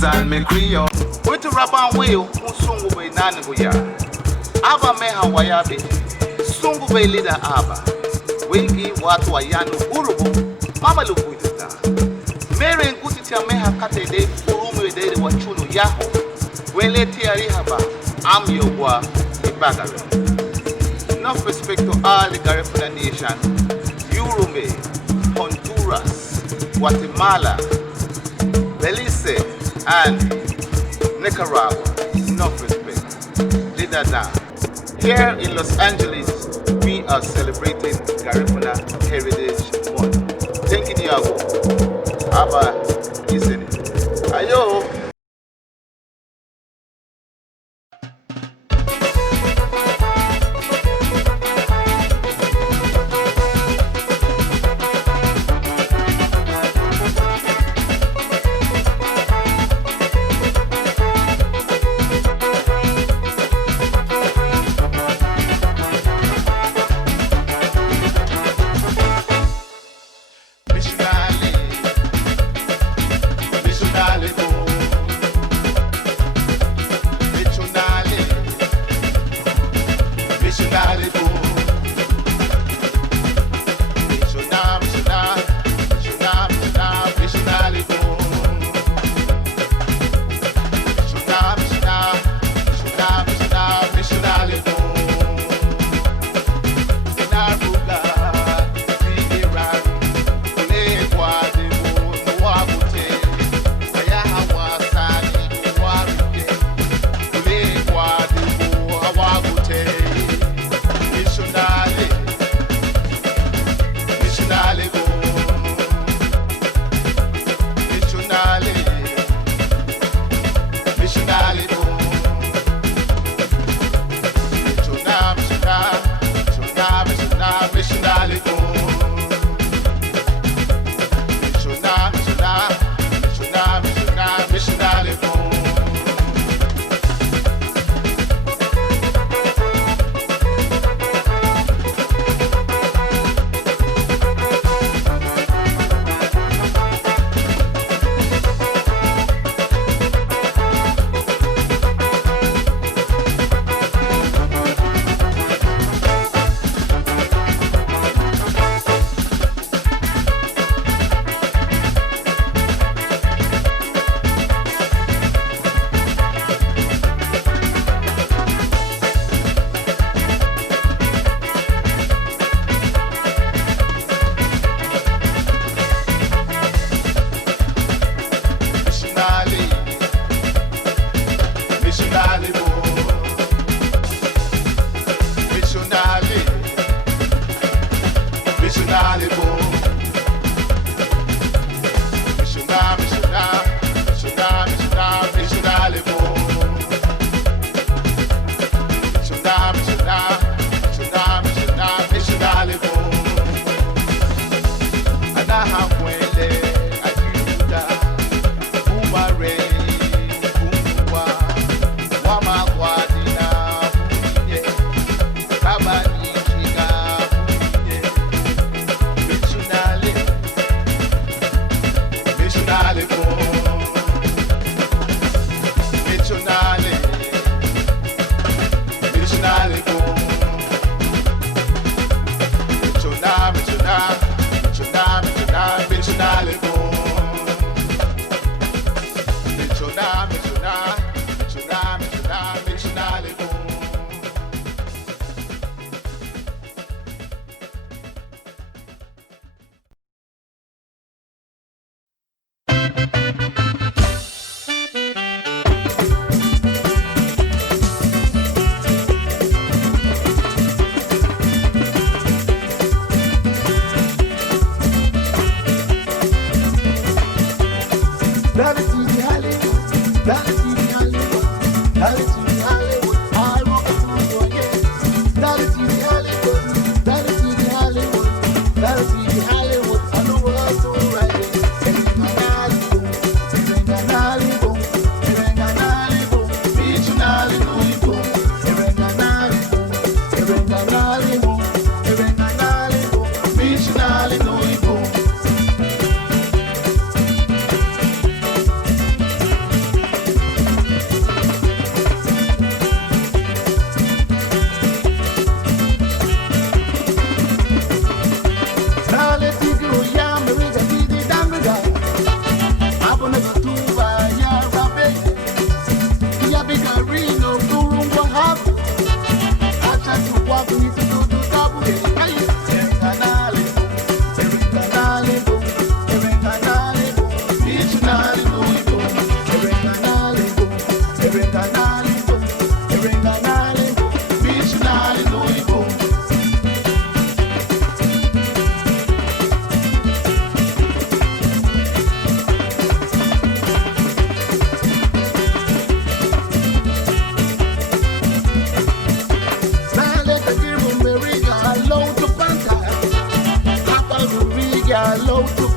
Zal me kriyo. Witu rapa weo unsungu be nani buya. Aba meha wayabe. Sungu be lida aba. Wiki watu wayanu urubu. Mama lukuita. Mere nkuti tia meha kate de urumu de wachunu yaho. Wele tia rihaba. Am yogwa ibagalo. Enough respect to all the Garifuna nation. Urume, Honduras, Guatemala, Belize, and Nicaragua. Enough respect. Leader down. Here in Los Angeles, we are celebrating Garifuna Heritage Month. Thank you, Diago. Abba, listen. Ayo. Missionary,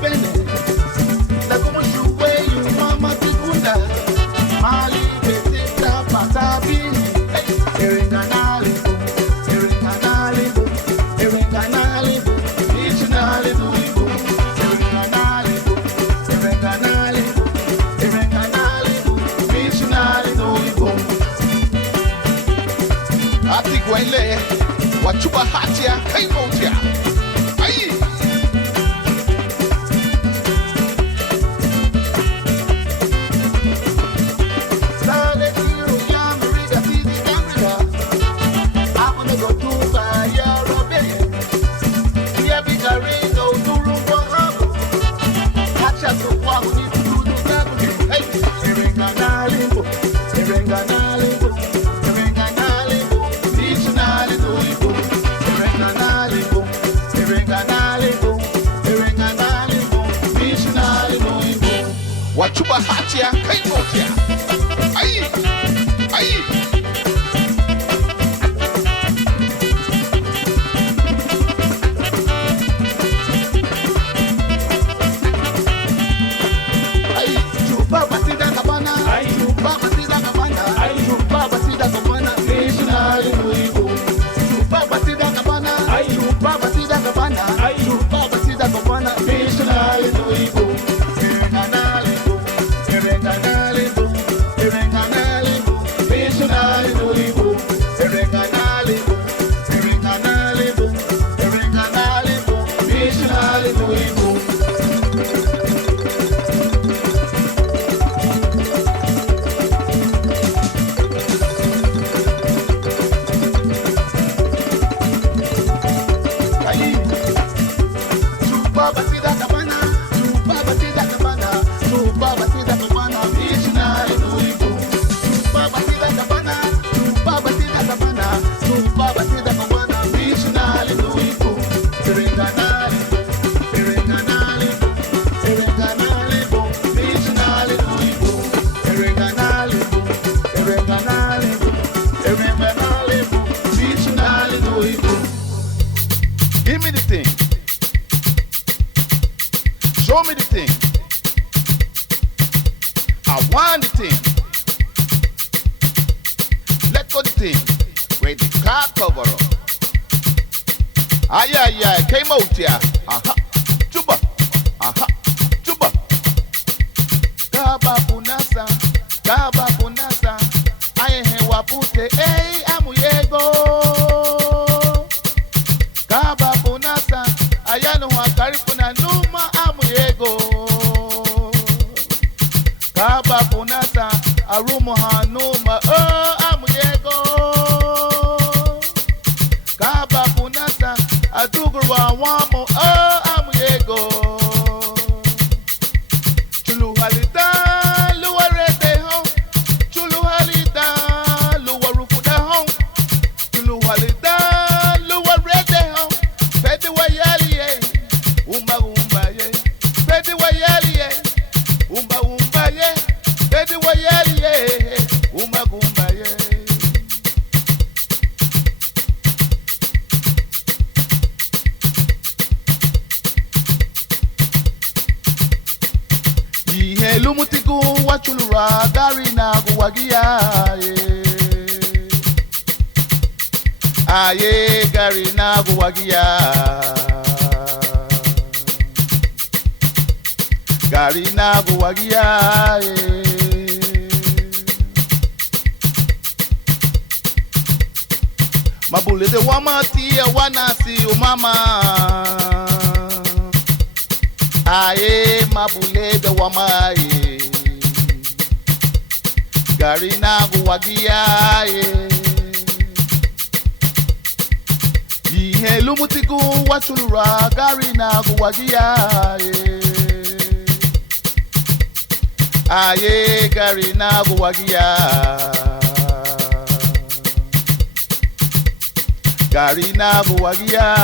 bene. Da como shuwe yu mama tikunda. Mali betita patabini. Eringanalibu, eringanalibu, eringanalibu, ichinalibu, eringanalibu, eringanalibu, eringanalibu, ichinalibu. Ati gwele, wachuba hatia, kaimotia. Aye. Wachuba hatia, kaimotia. Aye. Aye. Give me the thing. Show me the thing. I want the thing. Let go the thing. Where the car cover up. Ay, ay, ay. Came out here. Aha. Juba. Aha. Juba. Gaba punasa. Gaba punasa. Ayehe wapute. Hey, amuyego. Gaba punasa. Ayano wakaripuna numa amuyego. Gaba punasa. Arumo hanuma. Oh, amuyego. Gaba punasa. Adugurwa wamo. Oh, amuyego. Chulu halita. Luwarete home. Chulu halita. Luwarukuda home. Chulu halita. Luwarete home. Pedi wayali ye. Umba umba ye. Pedi wayali ye. Umba umba ye. Pedi wayali ye. Umba umba ye. Ihe lumutiku wachulura gari na guwagia aye gari na guwagia gari na guwagia mabule de wamati wanasi umama aye mabule de wamaye gari na guwagia ihe lumutiku wachulura gari na guwagia aye gari na guwagia gari na guwagia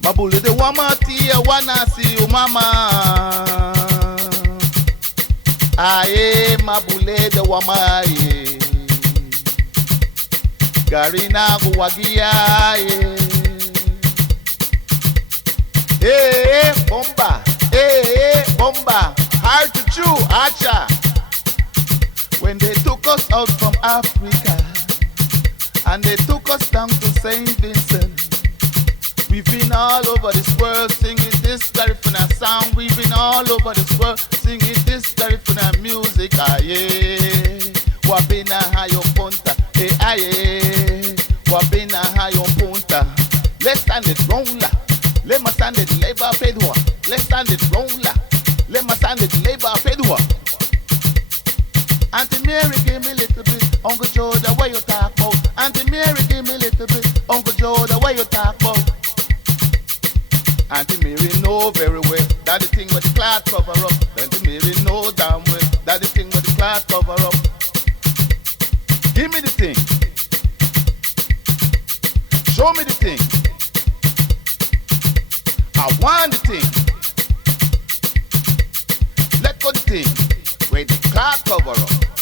mabule de wamati wanasi umama aye mabule de wamaye Garina Guagia, bomba, bomba, hard to chew, acha. When they took us out from Africa and they took us down to St. Vincent, we've been all over this world singing this Garifuna sound. We've been all over this world singing this Garifuna music. Aye, wabina hayo punta, aye, wabina hayo punta. Let's stand it roller. Let me stand it labor pedua. Let's stand it roller. Let me stand it labor pedua. Auntie Mary, give me a little bit. Uncle Joe, the way you talk about. Auntie Mary, give me a little bit. Uncle Joe, the way you talk about. Auntie Mary know very well that the thing with the cloth cover up. Auntie Mary know damn well that the thing with the cloth cover up. Give me the thing. Show me the thing. I want the thing. Let go the thing. Where the cloth cover up.